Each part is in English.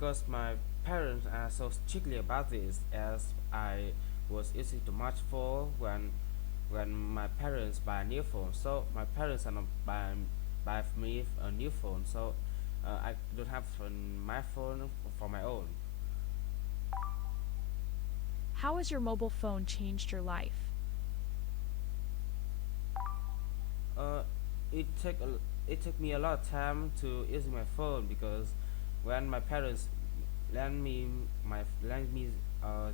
because my parents are so strictly about this, as I was using too much phone when my parents buy a new phone. So my parents are not buy for me a new phone. So I don't have my phone for my own. How has your mobile phone changed your life? Uh, it take it took me a lot of time to using my phone because when my parents lend me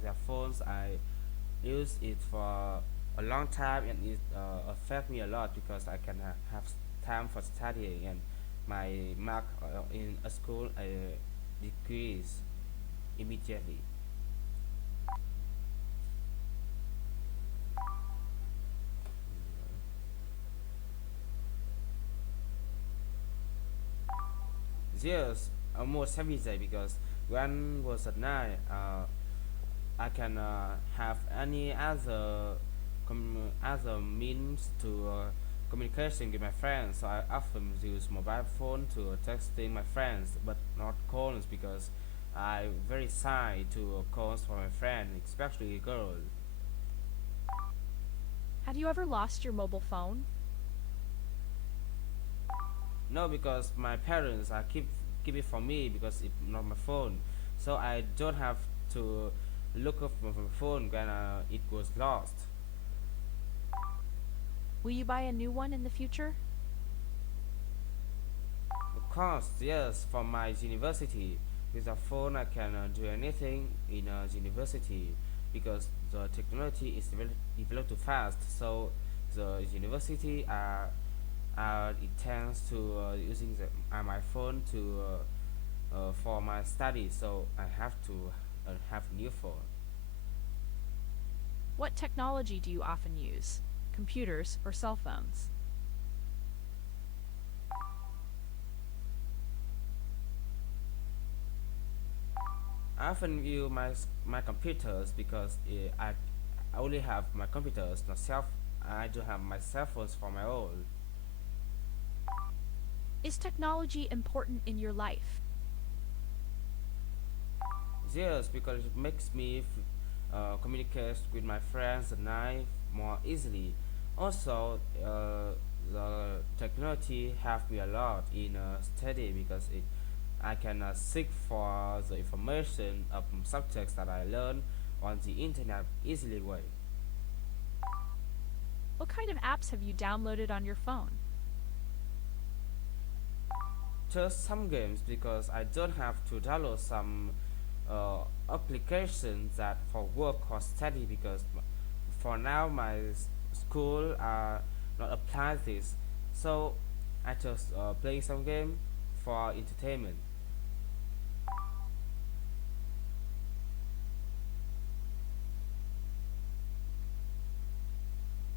their phones, I use it for a long time, and it affect me a lot because I can have time for studying, and my mark in a school decrease immediately. Yes, almost every day because when was at night, I can have any other means to communication with my friends. So I often use mobile phone to texting my friends, but not calls because I very shy to calls for my friend, especially girl. Have you ever lost your mobile phone? No, because my parents are keep it for me because it's not my phone, so I don't have to look up my phone when it was lost. Will you buy a new one in the future? Of course, yes, for my university, with a phone I can do anything in a university because the technology is developed too fast. So the university intends to using my phone to for my study. So I have to have a new phone. What technology do you often use? Computers or cell phones? I often view my computers because I only have my computers, not self. I do have my cell phones for my own. Is technology important in your life? Yes, because it makes me communicate with my friends and I more easily. Also, the technology helped me a lot in study because I can seek for the information of subjects that I learn on the internet easily way. What kind of apps have you downloaded on your phone? Just some games because I don't have to download some applications that for work or study because for now my school not apply this, so I just play some game for entertainment.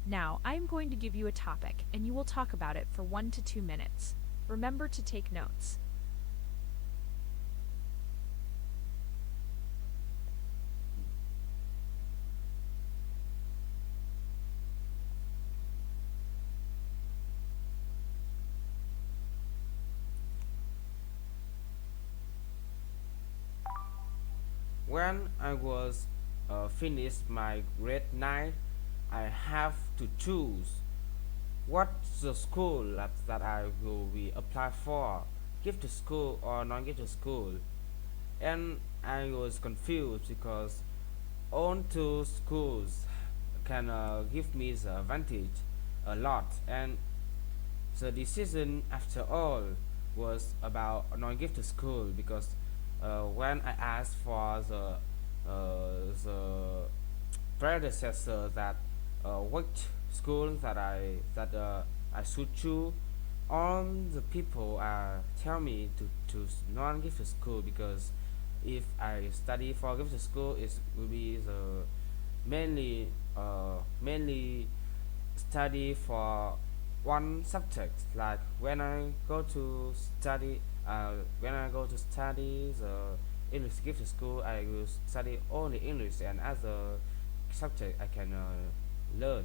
Now, I am going to give you a topic, and you will talk about it for 1 to 2 minutes. Remember to take notes. When I was finished my grade 9, I have to choose what the school that I will be apply for, give to school or not give to school, and I was confused because on two schools can give me the advantage a lot, and the decision after all was about not give to school because when I asked for the predecessor that which school I should choose, all the people tell me to not give to school because if I study for give to school it will be the mainly study for one subject. Like when I go to study the English gift school, I will study only English and other subject I can learn.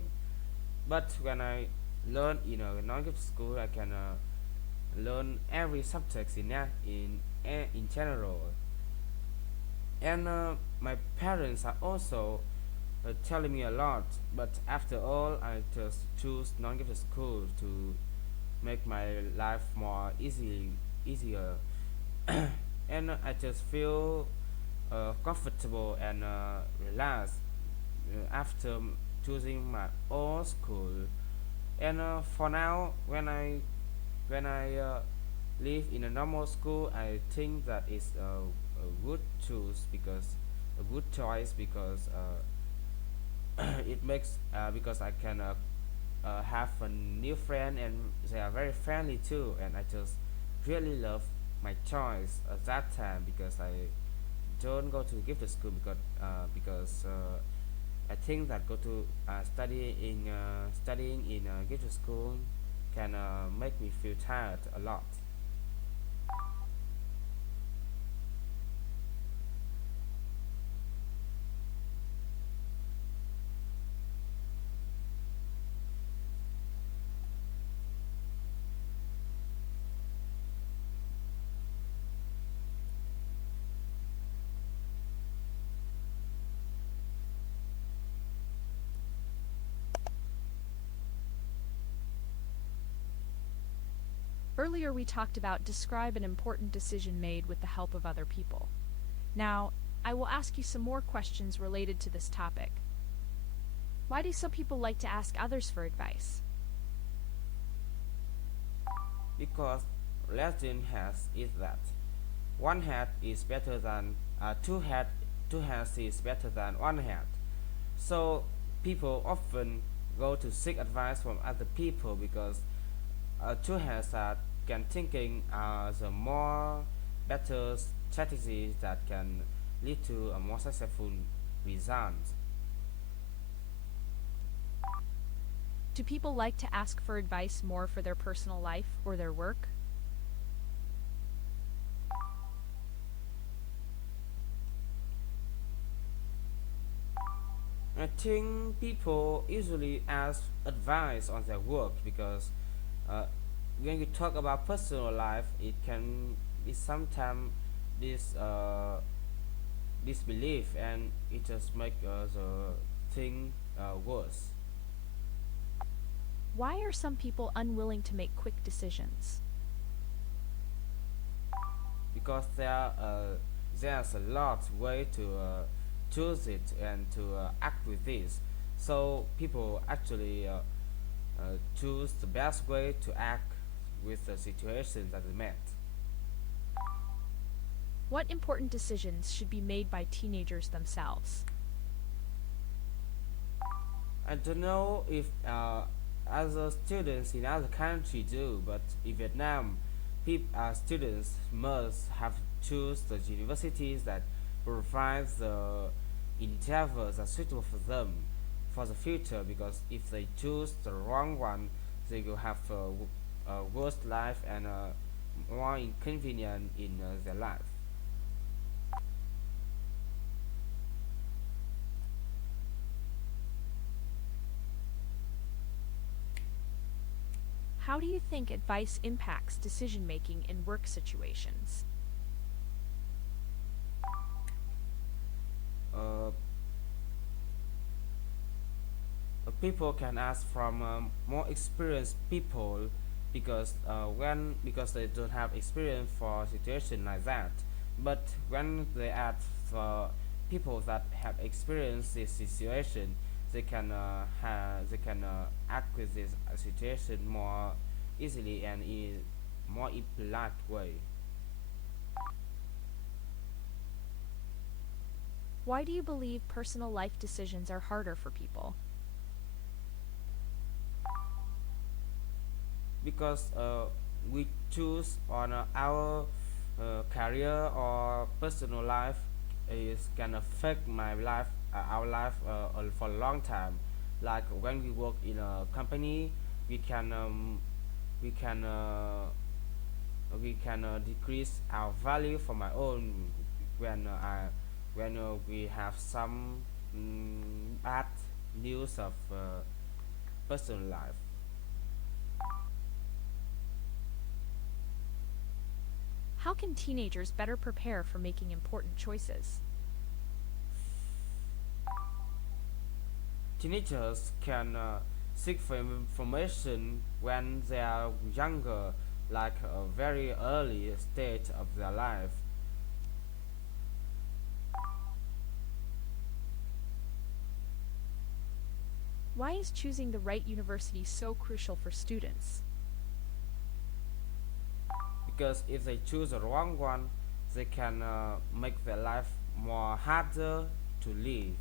But when I learn in a non-gift school, I can learn every subject in general. And my parents are also telling me a lot, but after all, I just choose non-give school to make my life more easier, and I just feel comfortable and relaxed after choosing my own school. And for now, when I live in a normal school, I think that is a good choice because a good choice because it makes because I can have a new friend and they are very friendly too, and I just really love my choice at that time because I don't go to gift school because I think that go to studying in gift school can make me feel tired a lot. Earlier, we talked about describe an important decision made with the help of other people. Now, I will ask you some more questions related to this topic. Why do some people like to ask others for advice? Because legend has it that one hat is better than two hats is better than one hat. So people often go to seek advice from other people because two hats that can thinking are the more better strategies that can lead to a more successful result. Do people like to ask for advice more for their personal life or their work? I think people usually ask advice on their work because uh, when you talk about personal life, it can be sometimes this disbelief and it just make the thing worse Why are some people unwilling to make quick decisions? because there's a lot way to choose it and to act with this. So people actually choose the best way to act with the situation that they met. What important decisions should be made by teenagers themselves? I don't know if other students in other country do, but in Vietnam, students must have choose the universities that provides the endeavors that suitable for them for the future. Because if they choose the wrong one, they will have a worse life and more inconvenient in their life. How do you think advice impacts decision making in work situations? Uh, People can ask from more experienced people because they don't have experience for a situation like that. But when they ask for people that have experienced this situation, they can act with this situation more easily and in more polite way. Why do you believe personal life decisions are harder for people? Because we choose on our career or personal life is can affect my life our life for a long time. Like when we work in a company, we can um, we can uh, we can decrease our value for my own when we have some bad news of personal life. How can teenagers better prepare for making important choices? Teenagers can seek for information when they are younger, like a very early stage of their life. Why is choosing the right university so crucial for students? Because if they choose the wrong one, they can make their life more harder to live.